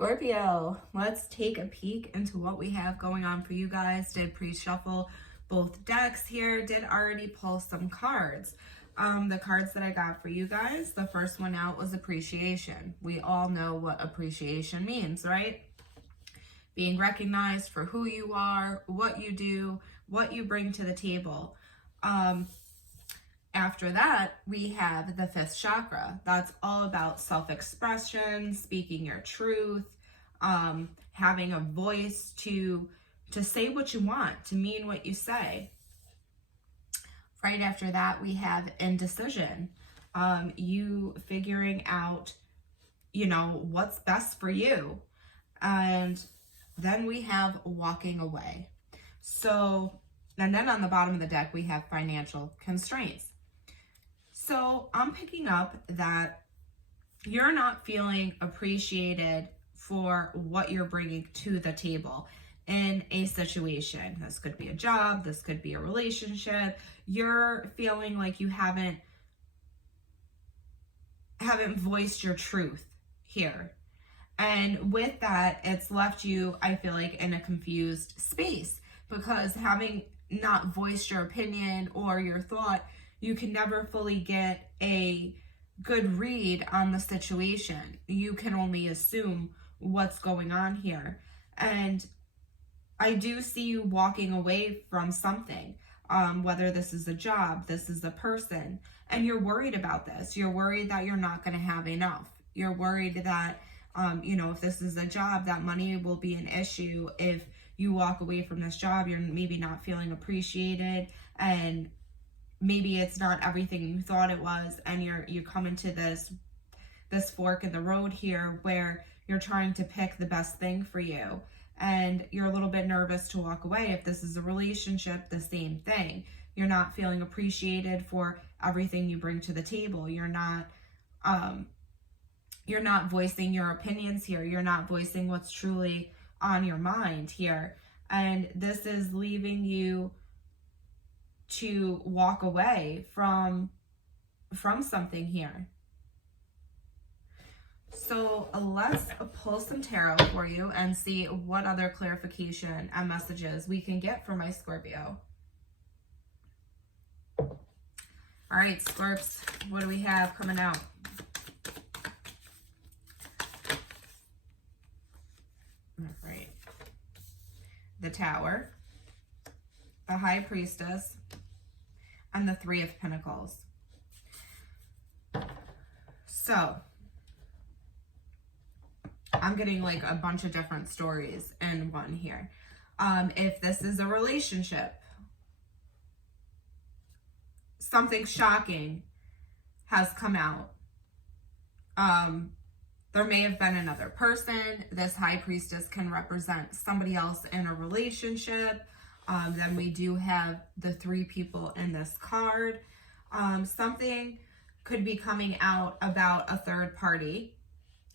Scorpio, let's take a peek into what we have going on for you guys. Did pre-shuffle both decks here, did already pull some cards. The cards that I got for you guys, the first one out was appreciation. We all know what appreciation means, right? Being recognized for who you are, what you do, what you bring to the table. After that, we have the fifth chakra. That's all about self-expression, speaking your truth, having a voice to say what you want, to mean what you say. Right after that, we have indecision. You figuring out, what's best for you. And then we have walking away. And then on the bottom of the deck, we have financial constraints. So I'm picking up that you're not feeling appreciated for what you're bringing to the table in a situation. This could be a job, this could be a relationship. You're feeling like you haven't voiced your truth here. And with that, it's left you, I feel like, in a confused space, because having not voiced your opinion or your thought, you can never fully get a good read on the situation. You can only assume what's going on here. And I do see you walking away from something, whether this is a job, this is a person, and you're worried about this. You're worried that you're not going to have enough. You're worried that, if this is a job, that money will be an issue. If you walk away from this job, you're maybe not feeling appreciated, and maybe it's not everything you thought it was, and you come into this fork in the road here where you're trying to pick the best thing for you, and you're a little bit nervous to walk away. If this is a relationship, the same thing. You're not feeling appreciated for everything you bring to the table. You're not voicing your opinions here. You're not voicing what's truly on your mind here, and this is leaving you to walk away from something here. So let's pull some tarot for you and see what other clarification and messages we can get from my Scorpio. All right, Scorps, what do we have coming out? All right. The Tower, the High Priestess, and the Three of Pentacles. So I'm getting like a bunch of different stories in one here. If this is a relationship, something shocking has come out. There may have been another person. This High Priestess can represent somebody else in a relationship. Then we do have the three people in this card. Something could be coming out about a third party.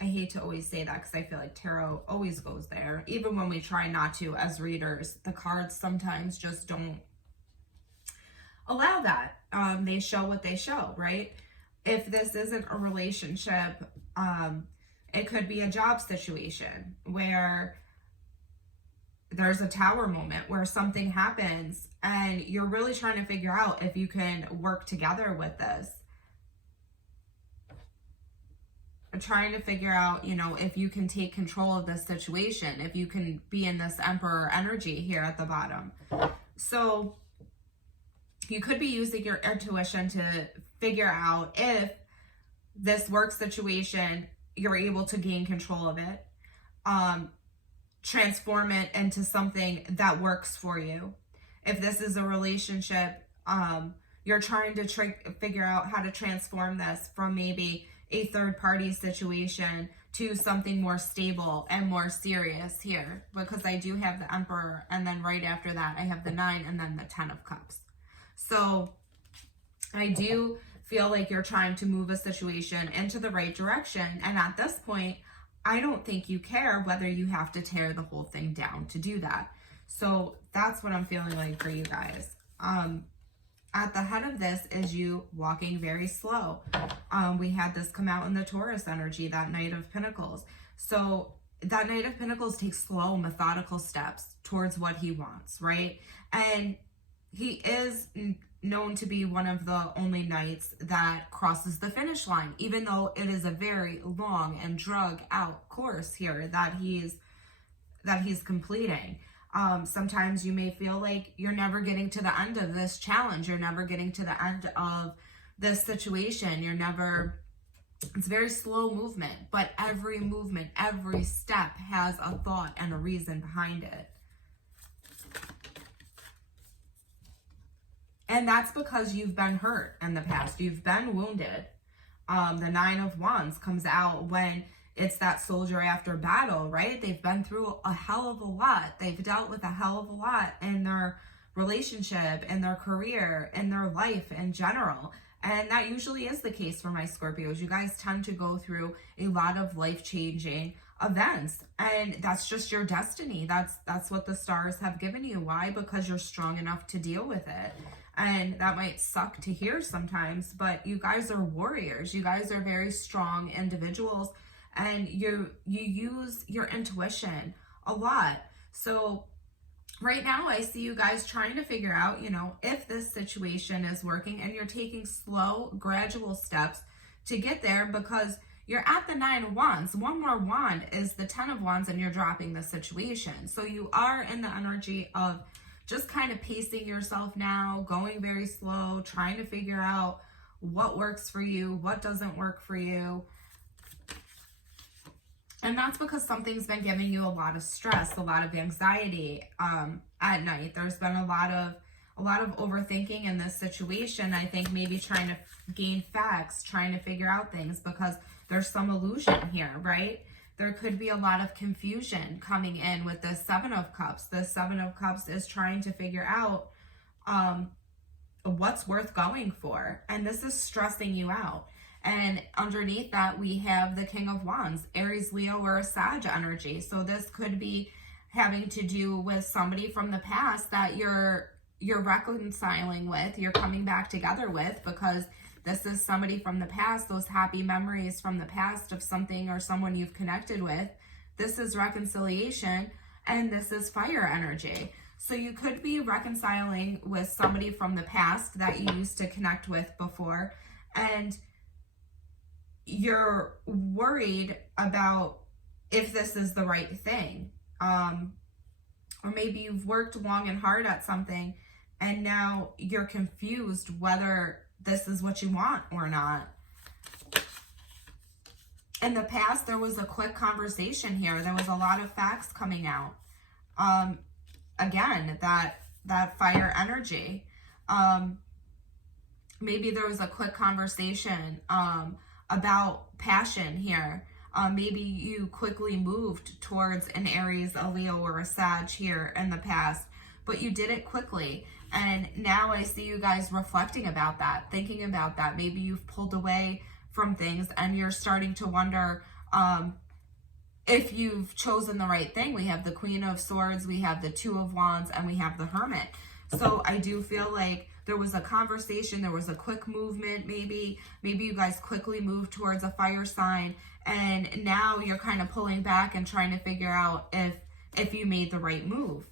I hate to always say that because I feel like tarot always goes there. Even when we try not to as readers, the cards sometimes just don't allow that. They show what they show, right? If this isn't a relationship, it could be a job situation where there's a tower moment where something happens and you're really trying to figure out if you can work together with this. Trying to figure out, if you can take control of this situation, if you can be in this Emperor energy here at the bottom. So you could be using your intuition to figure out if this work situation, you're able to gain control of it. Transform it into something that works for you. If this is a relationship, you're trying to figure out how to transform this from maybe a third party situation to something more stable and more serious here, because I do have the Emperor, and then right after that I have the 9 and then the 10 of Cups. So I do feel like you're trying to move a situation into the right direction, and at this point I don't think you care whether you have to tear the whole thing down to do that. So that's what I'm feeling like for you guys. At the head of this is you walking very slow. We had this come out in the Taurus energy, that Knight of Pentacles. So that Knight of Pentacles takes slow, methodical steps towards what he wants, right? And he is known to be one of the only knights that crosses the finish line, even though it is a very long and drug out course here that he's completing. Sometimes you may feel like you're never getting to the end of this challenge. You're never getting to the end of this situation. It's very slow movement, but every movement, every step has a thought and a reason behind it. And that's because you've been hurt in the past. You've been wounded. The Nine of Wands comes out when it's that soldier after battle, right? They've been through a hell of a lot. They've dealt with a hell of a lot in their relationship, in their career, in their life in general. And that usually is the case for my Scorpios. You guys tend to go through a lot of life-changing events, and that's just your destiny. That's what the stars have given you. Why? Because you're strong enough to deal with it. And that might suck to hear sometimes, but you guys are warriors. You guys are very strong individuals, and you use your intuition a lot. So right now I see you guys trying to figure out, if this situation is working, and you're taking slow, gradual steps to get there, because you're at the Nine of Wands. One more wand is the Ten of Wands, and you're dropping the situation. So you are in the energy of just kind of pacing yourself now, going very slow, trying to figure out what works for you, what doesn't work for you. And that's because something's been giving you a lot of stress, a lot of anxiety at night. There's been a lot of overthinking in this situation. I think maybe trying to gain facts, trying to figure out things, because there's some illusion here, right? There could be a lot of confusion coming in with the Seven of Cups. The Seven of Cups is trying to figure out what's worth going for. And this is stressing you out. And underneath that, we have the King of Wands, Aries, Leo, or a Sag energy. So this could be having to do with somebody from the past that you're reconciling with, you're coming back together with, because this is somebody from the past, those happy memories from the past of something or someone you've connected with. This is reconciliation, and this is fire energy. So you could be reconciling with somebody from the past that you used to connect with before, and you're worried about if this is the right thing. Or maybe you've worked long and hard at something, and now you're confused whether this is what you want or not. In the past, there was a quick conversation here. There was a lot of facts coming out. Again, that fire energy. Maybe there was a quick conversation about passion here. Maybe you quickly moved towards an Aries, a Leo, or a Sag here in the past, but you did it quickly. And now I see you guys reflecting about that, thinking about that. Maybe you've pulled away from things and you're starting to wonder if you've chosen the right thing. We have the Queen of Swords, we have the Two of Wands, and we have the Hermit. So I do feel like there was a conversation, there was a quick movement, maybe you guys quickly moved towards a fire sign, and now you're kind of pulling back and trying to figure out if you made the right move.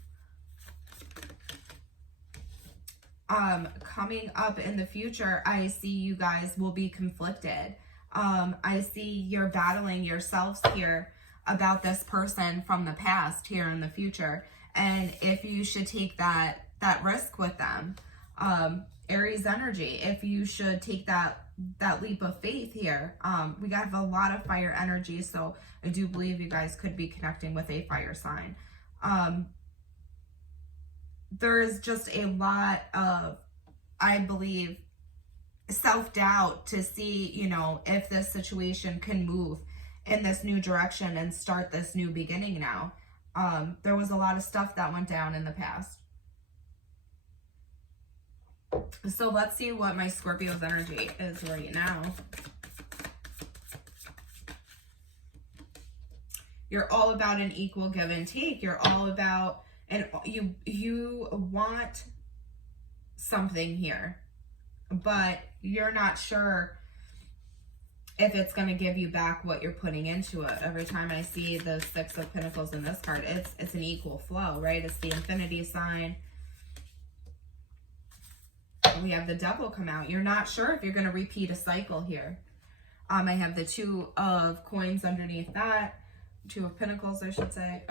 Coming up in the future, I see you guys will be conflicted. I see you're battling yourselves here about this person from the past here in the future, and if you should take that risk with them. Aries energy, if you should take that leap of faith here. We got a lot of fire energy, so I do believe you guys could be connecting with a fire sign. There's just a lot of, I believe, self-doubt to see, if this situation can move in this new direction and start this new beginning now. There was a lot of stuff that went down in the past. So let's see what my Scorpio's energy is right now. You're all about an equal give and take. You're all about, and you want something here, but you're not sure if it's going to give you back what you're putting into it. Every time I see the Six of Pentacles in this card, it's an equal flow, right? It's the infinity sign. We have the Devil come out. You're not sure if you're going to repeat a cycle here. I have the Two of Coins underneath that. Two of Pentacles, I should say.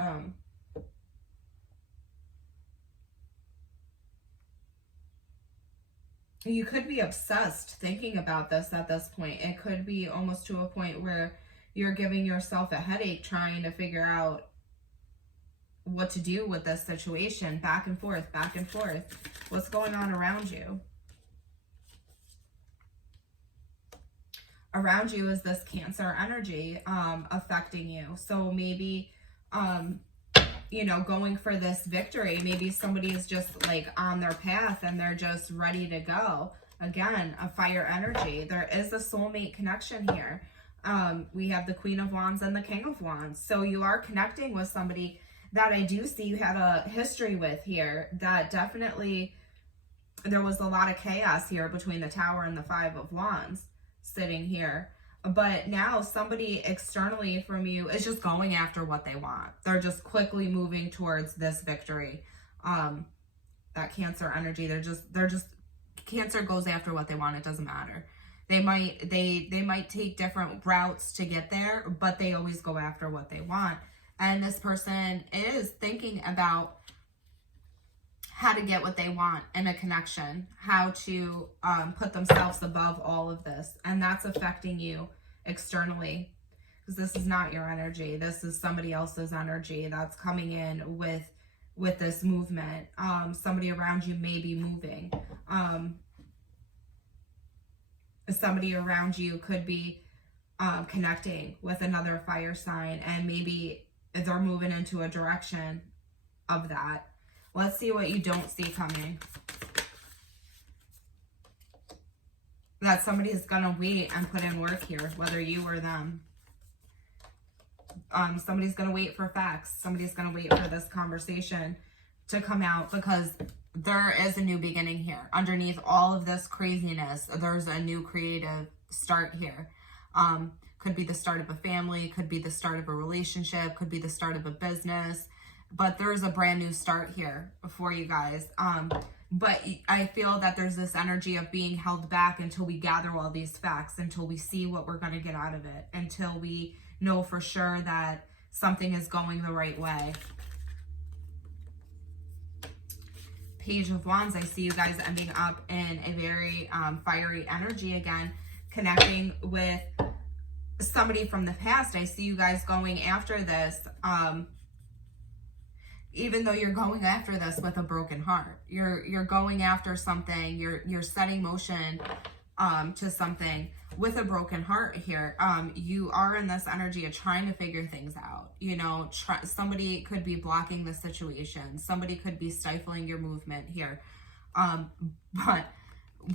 You could be obsessed thinking about this at this point. It could be almost to a point where you're giving yourself a headache trying to figure out what to do with this situation. Back and forth, back and forth. What's going on around you? Around you is this Cancer energy affecting you. So maybe, you know, going for this victory. Maybe somebody is just like on their path and they're just ready to go. Again, a fire energy. There is a soulmate connection here. We have the Queen of Wands and the King of Wands. So you are connecting with somebody that I do see you had a history with here. That definitely, there was a lot of chaos here between the Tower and the Five of Wands sitting here. But now somebody externally from you is just going after what they want. They're just quickly moving towards this victory. That Cancer energy, they're just Cancer goes after what they want. It doesn't matter. They might take different routes to get there, but they always go after what they want. And this person is thinking about how to get what they want in a connection, how to put themselves above all of this. And that's affecting you externally, because this is not your energy. This is somebody else's energy that's coming in with this movement. Somebody around you may be moving. Somebody around you could be connecting with another fire sign, and maybe they're moving into a direction of that. Let's see what you don't see coming. That somebody is going to wait and put in work here, whether you or them. Somebody's going to wait for facts. Somebody's going to wait for this conversation to come out, because there is a new beginning here. Underneath all of this craziness, there's a new creative start here. Could be the start of a family, could be the start of a relationship, could be the start of a business. But there's a brand new start here for you guys. But I feel that there's this energy of being held back until we gather all these facts, until we see what we're going to get out of it, until we know for sure that something is going the right way. Page of Wands, I see you guys ending up in a very fiery energy again, connecting with somebody from the past. I see you guys going after this. Even though you're going after this with a broken heart, you're going after something, you're setting motion to something with a broken heart here. You are in this energy of trying to figure things out. You know, somebody could be blocking the situation. Somebody could be stifling your movement here. But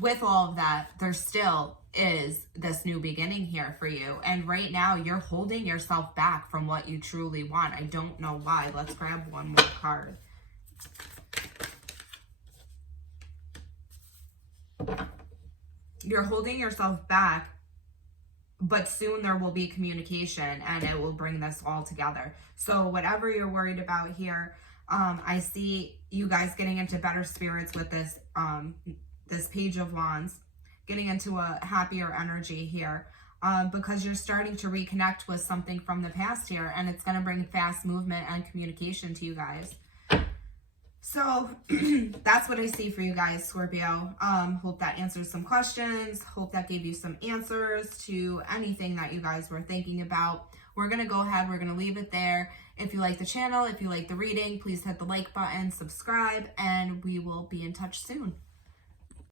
with all of that, there still is this new beginning here for you. And right now, you're holding yourself back from what you truly want. I don't know why. Let's grab one more card. You're holding yourself back, but soon there will be communication and it will bring this all together. So whatever you're worried about here, I see you guys getting into better spirits with this, this Page of Wands, getting into a happier energy here, because you're starting to reconnect with something from the past here, and it's going to bring fast movement and communication to you guys. So that's what I see for you guys, Scorpio. Hope that answers some questions. Hope that gave you some answers to anything that you guys were thinking about. We're going to go ahead. We're going to leave it there. If you like the channel, if you like the reading, please hit the like button, subscribe, and we will be in touch soon.